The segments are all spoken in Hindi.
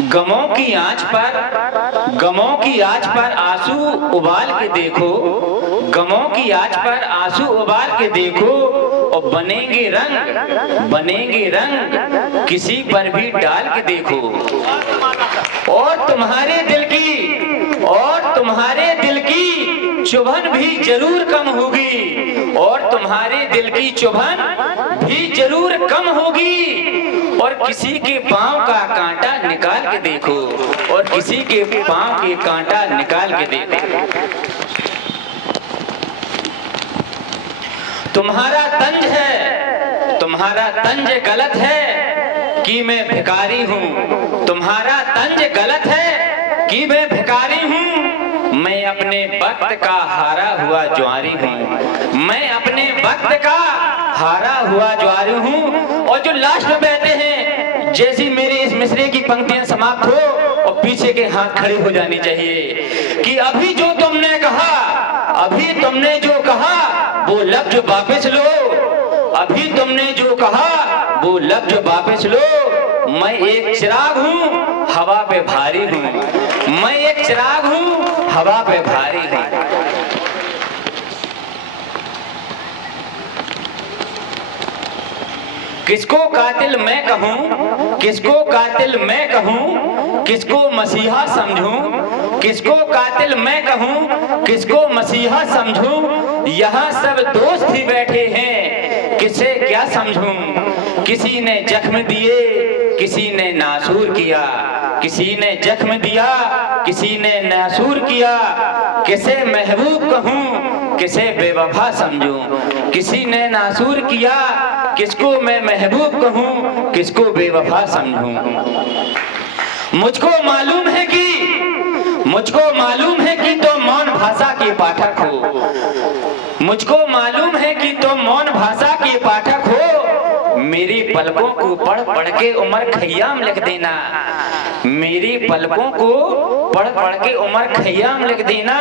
गमों की आंच पर आंसू उबाल के देखो, गमों की आंच पर आंसू उबाल के देखो, और बनेंगे रंग किसी पर भी डाल के देखो। और तुम्हारे दिल की चुभन भी जरूर कम होगी, और तुम्हारे दिल की चुभन भी जरूर कम होगी। और किसी के पांव का कांटा निकाल के देखो, और किसी के पांव के कांटा निकाल के देखो। तुम्हारा तंज गलत है कि मैं भिखारी हूँ, तुम्हारा तंज गलत है कि मैं भिखारी हूँ। मैं अपने वक्त का हारा हुआ ज्वारी हूँ, मैं अपने वक्त का हारा हुआ ज्वारी हूँ। और जो लास्ट में बैठे हैं, जैसी मेरी इस मिसरे की पंक्तियां समाप्त हो और पीछे के हाथ खड़े हो जानी चाहिए कि अभी जो तुमने कहा, अभी तुमने जो कहा वो लफ्ज वापस लो, अभी तुमने जो कहा वो लफ्ज वापस लो। मैं एक चिराग हूँ हवा पे भारी हूँ, मैं एक चिराग हूँ हवा पे भारी हूँ। किसको कातिल मैं कहूँ, किसको कातिल मैं कहूँ, किसको मसीहा समझूं, किसको कातिल मैं कहूँ, किसको मसीहा समझूं। यहाँ सब दोस्त ही बैठे हैं, किसे क्या समझूं। किसी ने जख्म दिए, किसी ने नासूर किया, किसी ने जख्म दिया, किसी ने नासूर किया। किसे महबूब कहूँ, किसे बेवफा समझूं। किसी ने नासूर किया, किसको मैं महबूब कहूँ, किसको बेवफा समझूं। मुझको मालूम है कि तुम मौन भाषा के पाठक हो, मुझको मालूम है कि तुम मौन भाषा के पाठक हो। मेरी पलकों को पढ़ पढ़ के उमर खयाम लिख देना, मेरी पलकों को पढ़ पढ़ के उमर खयाम लिख देना।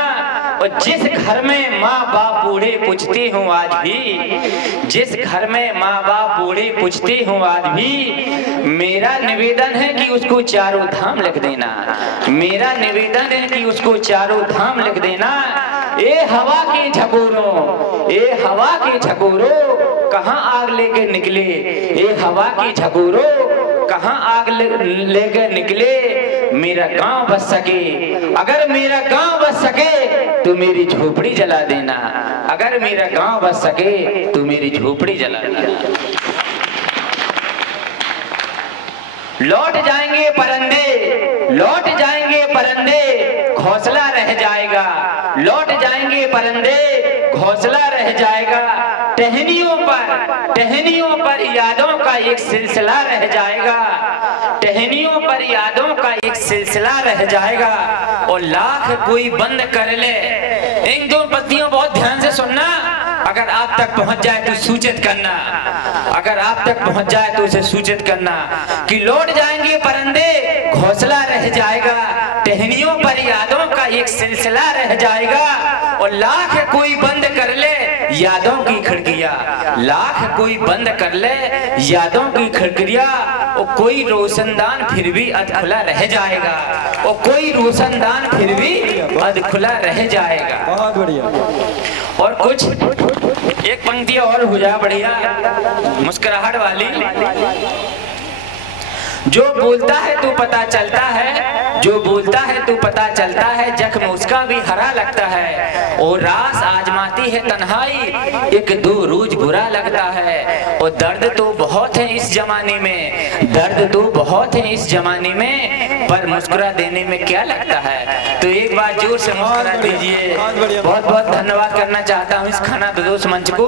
और जिस घर में माँ बाप बूढ़े पूछती हूँ आज भी, जिस घर में माँ बाप बूढ़े पूछती हूँ आज भी, मेरा निवेदन है कि उसको चारों धाम लिख देना, मेरा निवेदन है कि उसको चारों धाम लिख देना। ए हवा के झकोरों, ए हवा के झकोरों, कहाँ आग लेके निकले, ए हवा की झकोरों, कहाँ आग लेके निकले। मेरा गांव बच सके, अगर मेरा गांव बच सके तो मेरी झोपड़ी जला देना, अगर मेरा गांव बच सके तो मेरी झोपड़ी जला देना। लौट जाएंगे परंदे, लौट जाएंगे परंदे, घोंसला रह जाएगा, लौट जाएंगे परंदे, घोंसला रह जाएगा। टहनियों पर यादों का एक सिलसिला रह जाएगा, टहनियों पर यादों का एक सिलसिला रह जाएगा। और लाख कोई बंद कर ले, इन दो पत्तियों बहुत ध्यान से सुनना, अगर आप तक पहुंच जाए तो सूचित करना, अगर आप तक पहुंच जाए तो उसे सूचित करना कि लौट जाएंगे परंदे, घोंसला रह जाएगा, टहनियों पर यादों का एक सिलसिला रह जाएगा। और लाख कोई बंद कर ले यादों की खिड़कियां, लाख कोई बंद कर ले यादों की खिड़कियां। और कोई रोशनदान फिर भी अधखुला रह जाएगा, और कोई रोशनदान फिर भी अधखुला रह जाएगा। बहुत बढ़िया। और कुछ एक पंक्ति और हो जाए बढ़िया मुस्कुराहट वाली। जो बोलता है तो पता चलता है, जो बोलता है तो पता चलता है, जख्म उसका भी हरा लगता है। और रास आजमाती है तन्हाई, एक दो रोज बुरा लगता है। और दर्द तो बहुत है इस जमाने में, दर्द तो बहुत है इस जमाने में, पर मुस्कुरा देने में क्या लगता है। तो एक बार जोर से मुस्कुरा दीजिए। बहुत बहुत धन्यवाद करना चाहता हूँ इस खाना बदोश मंच को।